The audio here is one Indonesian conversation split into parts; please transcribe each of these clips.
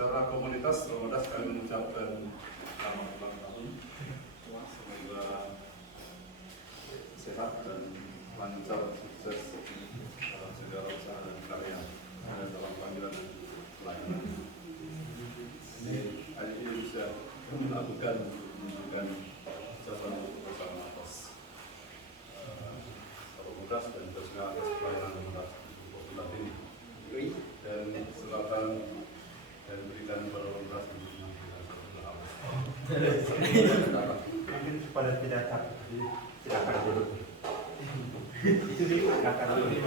Secara komunitas, Rodas kami mengucapkan selamat ulang tahun. Semoga sehat dan lancar, sukses dalam segala usaha dan karya dalam panggilan pelayanan. Hari ini bisa menunjukkan ucapan bersama atas Rodas dan juga atas pelayanan Rodas ini dan selatan dan berikan berorganisasi mungkin supaya tidak akan duduk. Itu dikatakan dulu.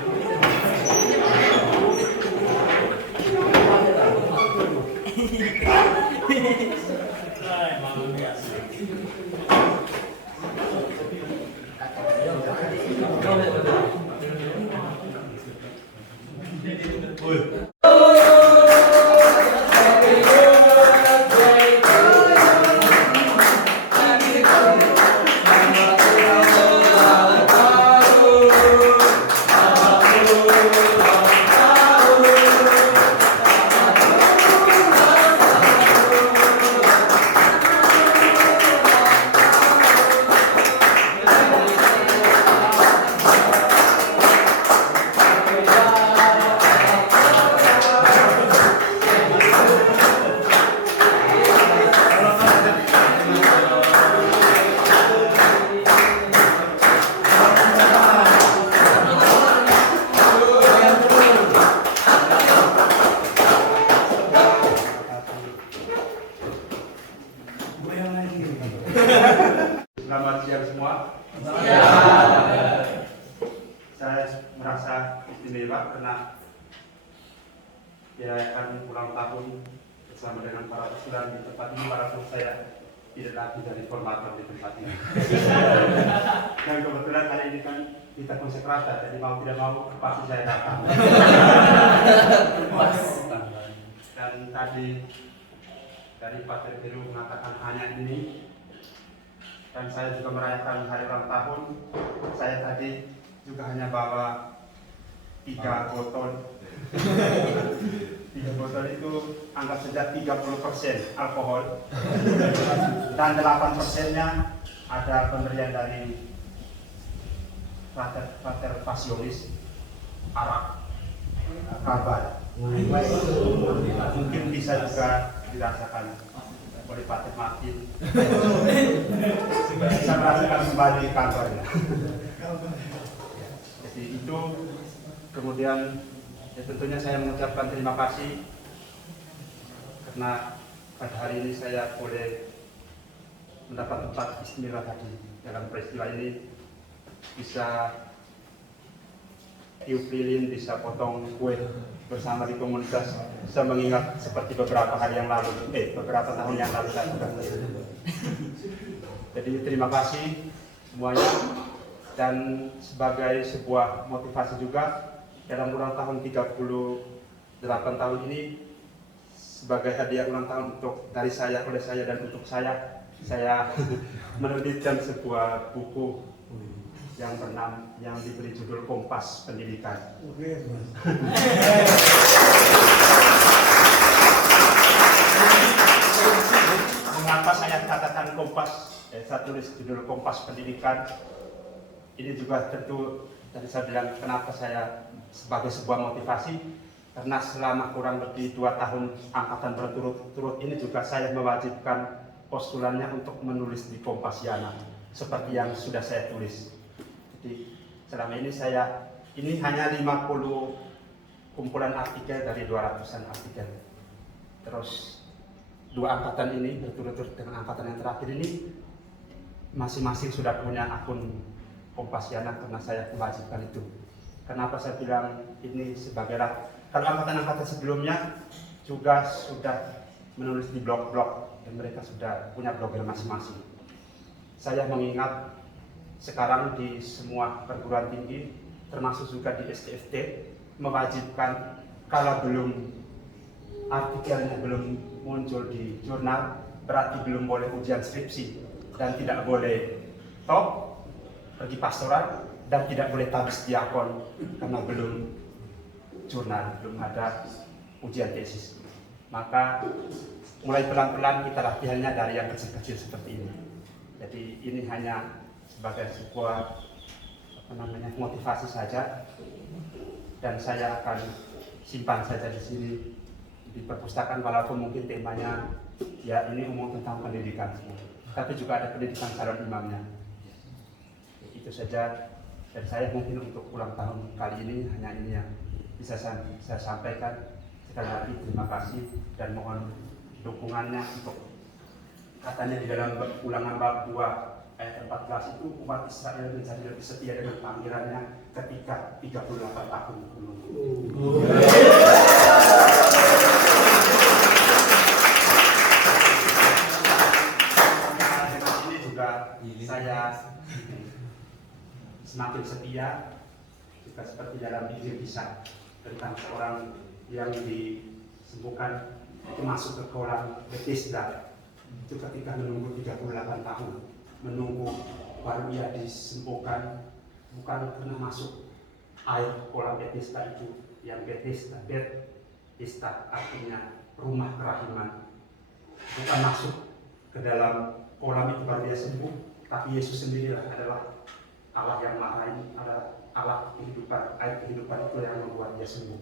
Selamat siang semua. Saya merasa istimewa karena dirayakan ulang tahun bersama dengan para peserta di tempat ini. Walaupun saya tidak lagi dari formator di tempat ini. Dan kebetulan hari ini kan kita konsekrasi, jadi mau tidak mau pasti saya datang. Dan tadi dari Pater Biru mengatakan hanya ini. Dan saya juga merayakan hari ulang tahun. Saya tadi juga hanya bawa 3 botol. 3 botol itu anggap saja 30% alkohol. Dan 8%-nya ada pemberian dari Pater Pasionis, arak kabar. Mungkin bisa juga dirasakan oleh Pater Martin. Bisa merasakan kembali di kantornya. Jadi itu, kemudian ya tentunya saya mengucapkan terima kasih karena pada hari ini saya boleh mendapat tempat istimewa tadi dalam peristiwa ini, bisa tiup lilin, bisa potong kue bersama di komunitas, bisa mengingat seperti beberapa tahun yang lalu saya sudah. Jadi terima kasih semuanya, dan sebagai sebuah motivasi juga dalam ulang tahun 38 tahun ini, sebagai hadiah ulang tahun oleh saya dan untuk saya menerbitkan sebuah buku yang diberi judul Kompas Pendidikan. Mengapa saya katakan Kompas? Saya tulis judul Kompas Pendidikan. Ini juga tentu tadi saya bilang kenapa saya sebagai sebuah motivasi, karena selama kurang lebih 2 tahun angkatan berturut-turut ini juga saya mewajibkan postulannya untuk menulis di Kompasiana seperti yang sudah saya tulis. Jadi selama ini hanya 50 kumpulan artikel dari 200-an artikel. Terus 2 angkatan ini berturut-turut dengan angkatan yang terakhir ini masing-masing sudah punya akun Kompasiana karena saya mewajibkan itu. Kenapa saya bilang ini sebagai kalau angkatan-angkatan sebelumnya juga sudah menulis di blog-blog dan mereka sudah punya blogger masing-masing. Saya mengingat sekarang di semua perguruan tinggi termasuk juga di STFT mewajibkan kalau belum artikelnya belum muncul di jurnal berarti belum boleh ujian skripsi dan tidak boleh top pergi pastoral dan tidak boleh tabis diakon karena belum jurnal, belum ada ujian tesis. Maka mulai pelan-pelan kita latihannya dari yang kecil-kecil seperti ini. Jadi ini hanya sebagai sebuah motivasi saja, dan saya akan simpan saja di sini di perpustakaan walaupun mungkin temanya ya ini umum tentang pendidikan semua, tapi juga ada pendidikan calon imamnya. Itu saja dari saya mungkin untuk ulang tahun kali ini, hanya ini yang bisa saya sampaikan. Sekali lagi terima kasih dan mohon dukungannya untuk katanya di dalam Ulangan bab 2 ayat 14 itu umat Israel menjadi lebih setia dengan panggilannya ketika 38 tahun menunggu. Dengan ini juga saya semakin setia, juga seperti dalam Injil Kisah tentang seorang yang disembuhkan itu masuk ke kolam Bethesda itu ketika menunggu 38 tahun menunggu baru ia disembuhkan, bukan karena masuk air kolam Bethesda itu yang Bethesda artinya rumah kerahiman, bukan masuk ke dalam kolam itu baru dia sembuh, tapi Yesus sendirilah adalah Allah yang maha ini, Allah kehidupan, air kehidupan itu yang membuat dia sembuh.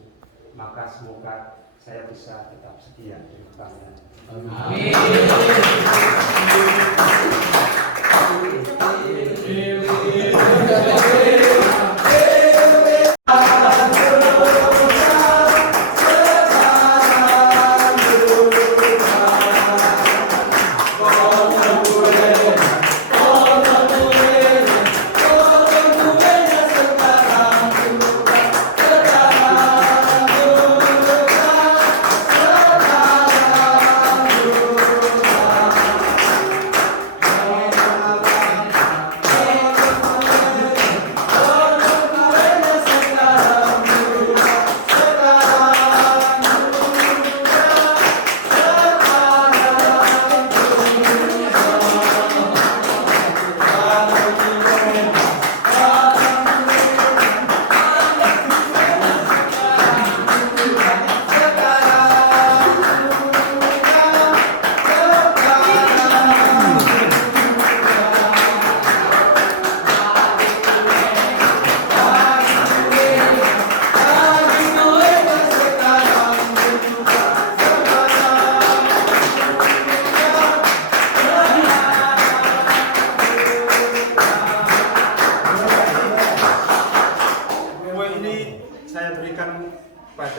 Maka semoga saya bisa tetap setia di depannya. Amin.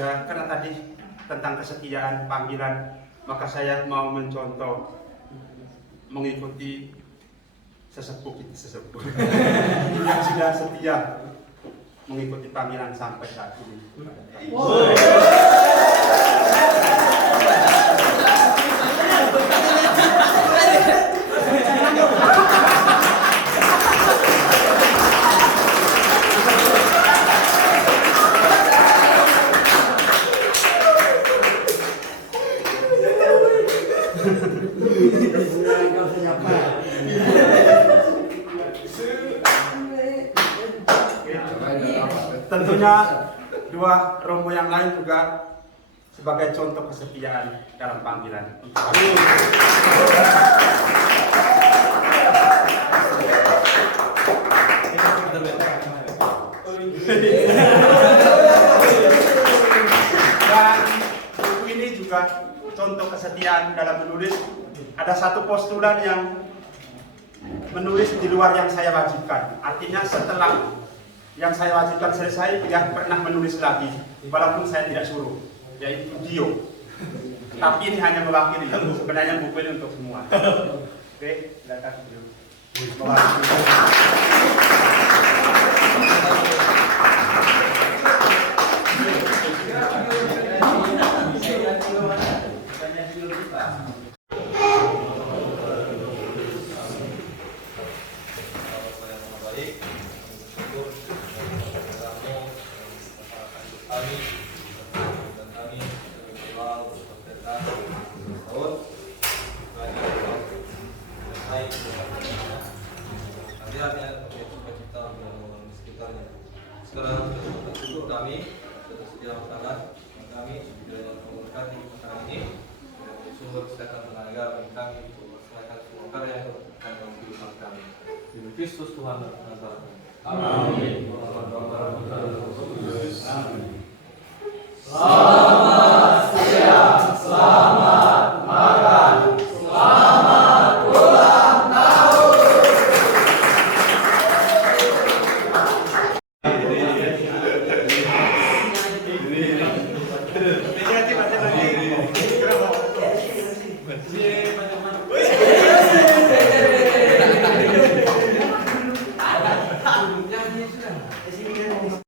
Karena tadi tentang kesetiaan panggilan, maka saya mau mencontoh mengikuti sesepuh yang sudah setia mengikuti panggilan sampai saat ini. Tentunya dua romo yang lain juga sebagai contoh kesetiaan dalam panggilan. Dan buku ini juga contoh kesetiaan dalam menulis. Ada satu postulan yang menulis di luar yang saya wajibkan. Artinya setelah yang saya wajibkan selesai, dia pernah menulis lagi, walaupun saya tidak suruh, yaitu Dio. Tapi ini hanya mewakili, sebenarnya buku ini untuk semua. Oke, silakan Dio. Sekarang untuk kami sudah sedia makanan kami sudah memberkati makanan ini dari sumber kesehatan tenaga bagi kami untuk melaksanakan semua karya yang akan kehidupan kami. Demi Kristus Tuhan dan antara kami. Amin.